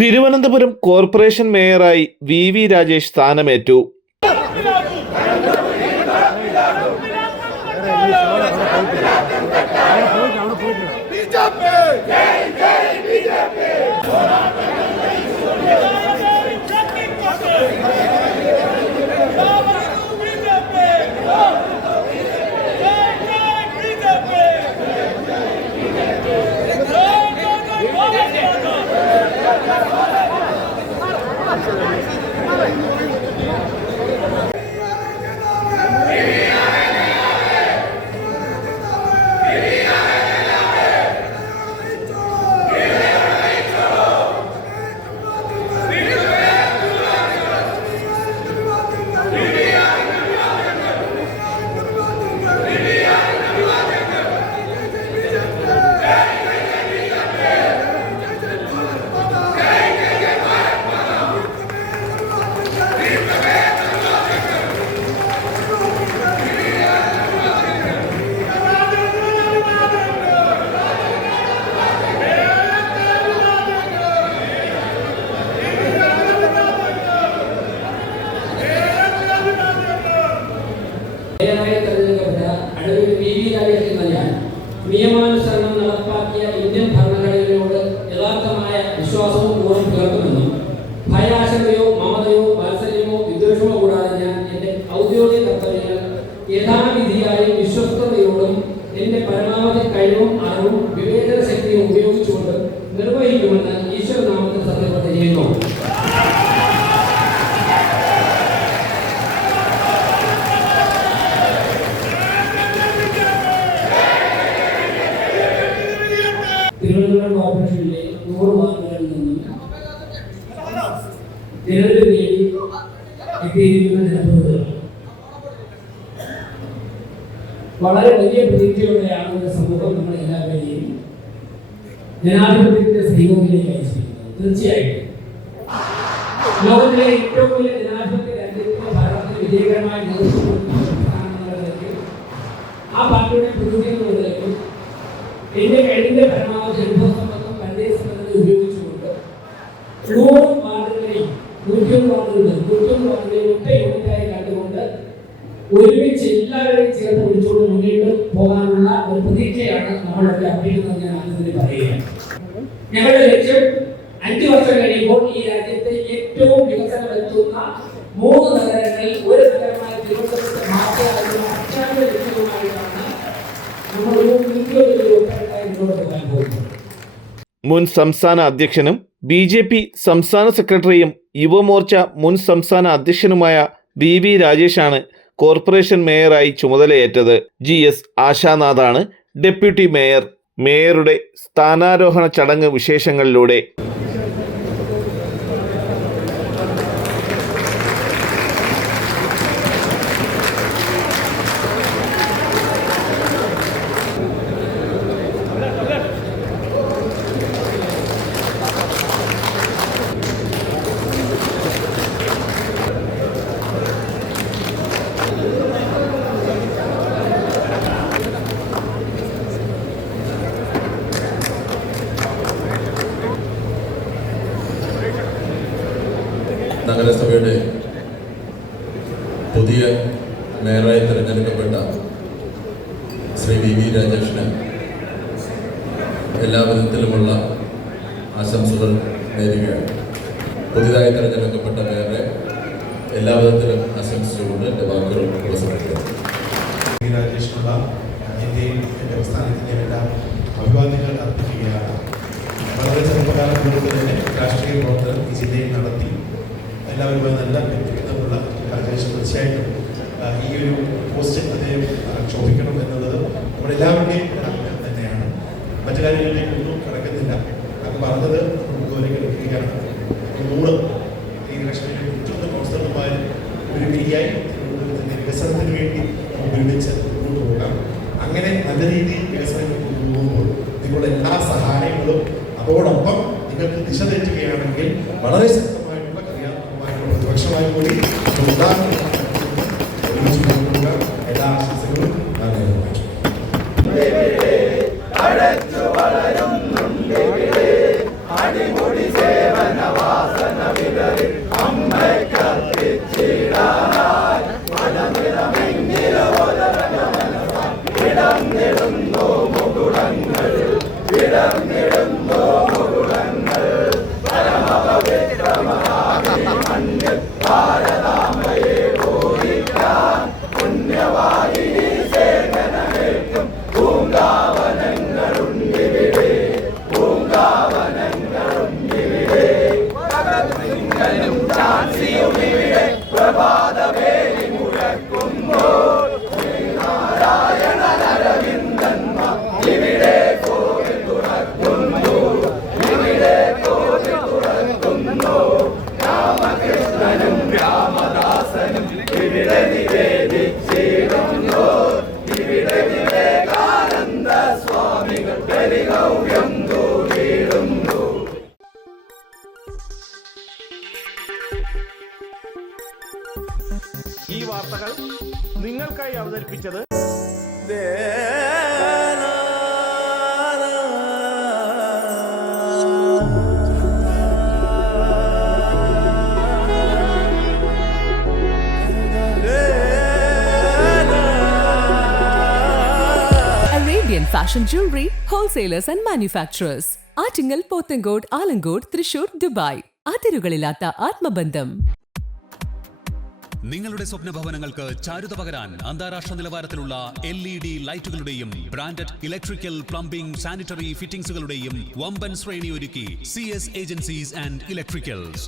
Thiruvananthapuram corporation മേയറായി V Rajesh സ്ഥാനമേറ്റു. നിയമാനുസരണം നടപ്പാക്കിയ ഇന്ത്യൻ ഭരണഘടനയോട് യഥാർത്ഥമായ വിശ്വാസവും പൂർവ്വം പുലർത്തുമെന്നും ഭയാശങ്കയോ മമതയോ വാത്സല്യമോ വിദ്വേഷമോ കൂടാതെ ഞാൻ എൻ്റെ ഔദ്യോഗിക കർത്തവ്യങ്ങൾ യഥാവിധിയായും വിശ്വസ്തയോടും എൻ്റെ പരമാവധി കഴിവും അറിവും വിവേചന ശക്തിയും ഉപയോഗിച്ചുകൊണ്ട് നിർവഹിക്കുമെന്ന് ഈശ്വരനാമത്തിൽ സത്യപ്രതിജ്ഞ ചെയ്യുന്നു. തിരുവനന്തപുരം കോർപ്പറേഷനിലെ 100 വാർഡുകളിൽ നിന്നും തിരഞ്ഞെടുപ്പ് നേടി എത്തിയിരിക്കുന്ന ജനപ്രതിനിധികൾ വളരെ വലിയ പ്രതീക്ഷയോടെയാണ് ഒരു സമൂഹം നമ്മൾ എല്ലാവരെയും ജനാധിപത്യത്തിന്റെ സൈന്യത്തിലേക്ക് അയച്ചിരിക്കുന്നത്. തീർച്ചയായിട്ടും ലോകത്തിലെ ഏറ്റവും വലിയ ജനാധിപത്യ രാജ്യത്തിന്റെ ഭരണത്തിന് വിജയകരമായി നേതൃത്വം ആ പാർട്ടിയുടെ പ്രതിനിധികളുടെയും എന്റെ കഴിവിന്റെ പരമാവധി അനുഭവസമ്പത്തും പരിചയസമ്പത്തും ഉപയോഗിച്ചുകൊണ്ട് 100 വാർഡുകളെയും 101 വാർഡുകളെയും ഒറ്റ യൂണിറ്റായി കണ്ടുകൊണ്ട് ഒരുമിച്ച് എല്ലാവരെയും ചേർത്ത് വിളിച്ചുകൊണ്ട് മുന്നോട്ട് പോകാനുള്ള ഒരു പ്രതീക്ഷയാണ് നമ്മളൊക്കെ അർപ്പിക്കുന്നത്. ഞാൻ ആദ്യത്തിൽ പറയുകയാണ്, ഞങ്ങളുടെ ലക്ഷ്യം 5 വർഷം കഴിയുമ്പോൾ ഈ രാജ്യത്തെ ഏറ്റവും വികസനം എത്തുന്ന 3 നഗരങ്ങളിൽ ഒരു നഗരമായ തിരുവനന്തപുരത്തെ മാത്രമല്ല അത്യാവശ്യ ലക്ഷ്യവുമായിട്ടാണ് മുൻ സംസ്ഥാന അധ്യക്ഷനും BJP സംസ്ഥാന സെക്രട്ടറിയും യുവമോർച്ച മുൻ സംസ്ഥാന അധ്യക്ഷനുമായ വി രാജേഷാണ് കോർപ്പറേഷൻ മേയറായി ചുമതലയേറ്റത്. GS ആശാനാഥാണ് ഡെപ്യൂട്ടി മേയർ. മേയറുടെ സ്ഥാനാരോഹണ ചടങ്ങ് വിശേഷങ്ങളിലൂടെ നഗരസഭയുടെ പുതിയ മേയറായി തിരഞ്ഞെടുക്കപ്പെട്ട ശ്രീ വി രാജേഷിന് എല്ലാ വിധത്തിലുമുള്ള ആശംസകൾ നേരുകയാണ്. പുതിയതായി തിരഞ്ഞെടുക്കപ്പെട്ട മേയറെ എല്ലാ വിധത്തിലും ആശംസിച്ചുകൊണ്ട് എൻ്റെ വാക്കുകൾ ഉപസംഹരിക്കുന്നു. വി രാജേഷിനുള്ള എൻ്റെയും എൻ്റെ പ്രസ്ഥാനത്തിൻ്റെ എല്ലാ അഭിവാദ്യങ്ങൾ അർപ്പിക്കുകയാണ്. വളരെ ചെറുപ്പകാലം മുതൽ തന്നെ രാഷ്ട്രീയ പ്രവർത്തനം ഈ ജില്ലയിൽ നടത്തി എല്ലാവരുമായി നല്ല ബന്ധമുള്ള രാജേഷ് തീർച്ചയായിട്ടും ഈ ഒരു പോസ്റ്റ് അദ്ദേഹം ക്ഷോഭിക്കണം എന്നുള്ളത് നമ്മളെല്ലാവരുടെയും ആഗ്രഹം തന്നെയാണ്. മറ്റു കാര്യങ്ങളിലേക്ക് ഒന്നും കടക്കുന്നില്ല. അത് പറഞ്ഞത് ഇതുവരെ എടുക്കുകയാണ്. 100 ഈ ഇലക്ഷനിൽ 101 കൗൺസിലർമാർ ഒരു വിരിയായി തിരുവനന്തപുരത്തിൻ്റെ വികസനത്തിന് വേണ്ടി നമുക്ക് ഒരുമിച്ച് മുന്നോട്ട് പോകാം. അങ്ങനെ നല്ല രീതിയിൽ വികസനം കൊണ്ടുപോകുമ്പോൾ നിങ്ങളുടെ എല്ലാ സഹായങ്ങളും അതോടൊപ്പം നിങ്ങൾക്ക് ദിശ തെറ്റുകയാണെങ്കിൽ വളരെ ശക്തമായിട്ടുള്ള ക്രിയാത്മകമായിട്ടുള്ള പ്രതിപക്ഷമായി കൂടി എല്ലാ ആശംസകളും ഞാൻ അടിമുടി സേവന ഈ വാർത്തകൾ നിങ്ങൾക്കായി അവതരിപ്പിച്ചത് Arabian Fashion Jewelry Wholesalers and Manufacturers. Attingal, Pothencode, Alamcode, Thrissur, Dubai. അതിരുകളില്ലാത്ത ആത്മബന്ധം. നിങ്ങളുടെ സ്വപ്ന ഭവനങ്ങൾക്ക് ചാരുത പകരാൻ അന്താരാഷ്ട്ര നിലവാരത്തിലുള്ള LED ലൈറ്റുകളുടെയും ബ്രാൻഡഡ് ഇലക്ട്രിക്കൽ, പ്ലംബിംഗ്, സാനിറ്ററി ഫിറ്റിംഗ്സുകളുടെയും വമ്പൻ ശ്രേണി ഒരുക്കി CS ഏജൻസീസ് ആൻഡ് ഇലക്ട്രിക്കൽസ്.